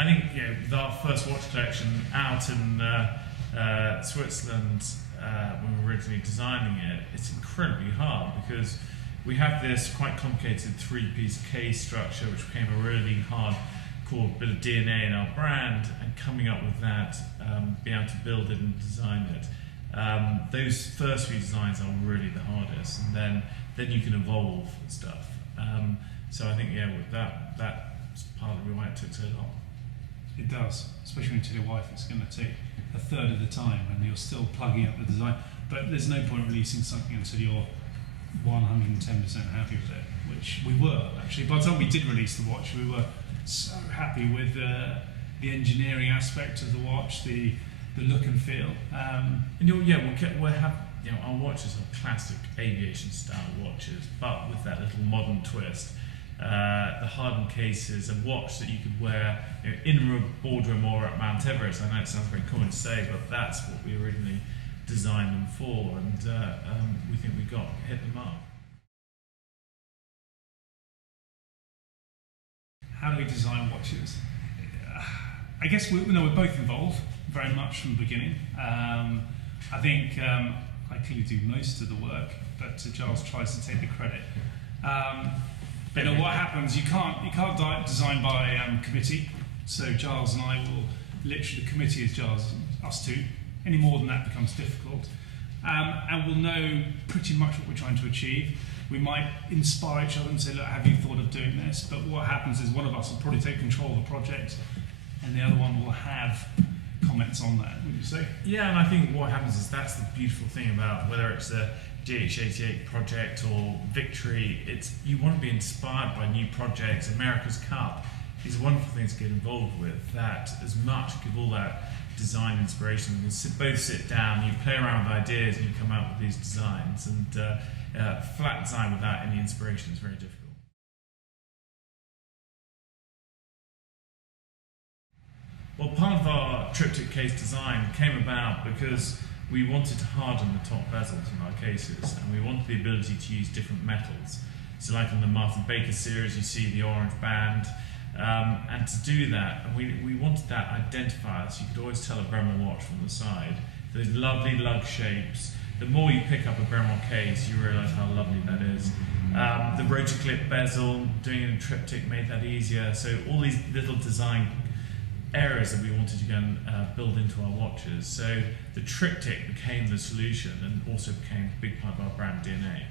I think with our first watch collection out in Switzerland, when we were originally designing it, it's incredibly hard because we have this quite complicated three-piece case structure, which became a really hard core bit of DNA in our brand, and coming up with that, being able to build it and design it. Those first few designs are really the hardest, and then you can evolve and stuff. So I think that's part of why it took so long. It does, especially when you tell your wife it's going to take a third of the time and you're still plugging up the design. But there's no point releasing something until you're 110% happy with it, which we were actually. By the time we did release the watch, we were so happy with the engineering aspect of the watch, the look and feel. We'll have our watches are classic aviation style watches, but with that little modern twist. The hardened case is a watch that you could wear in a boardroom or at Mount Everest. I know it sounds very common to say, but that's what we originally designed them for, and we think we hit the mark. How do we design watches? I guess we're both involved very much from the beginning. I think I clearly do most of the work, but Giles tries to take the credit. But what happens? You can't design by committee. So Giles and I will literally, the committee is Giles, us two. Any more than that becomes difficult, and we'll know pretty much what we're trying to achieve. We might inspire each other and say, look, have you thought of doing this? But what happens is one of us will probably take control of the project, and the other one will have comments on that, wouldn't you say? Yeah, and I think what happens is that's the beautiful thing about whether it's a DH88 project or Victory, you want to be inspired by new projects. America's Cup is a wonderful thing to get involved with, that as much, give all that design inspiration. You both sit down, you play around with ideas, and you come out with these designs, and flat design without any inspiration is very difficult. Well, part of our Trip-Tick case design came about because we wanted to harden the top bezels in our cases, and we wanted the ability to use different metals. So like on the Martin Baker series, you see the orange band, and to do that, we wanted that identifier, so you could always tell a Bremont watch from the side. Those lovely lug shapes. The more you pick up a Bremont case, you realise how lovely that is. The rotor clip bezel, doing it in Trip-Tick made that easier. So all these little design areas that we wanted to go and build into our watches. So the Trip-Tick became the solution and also became a big part of our brand DNA.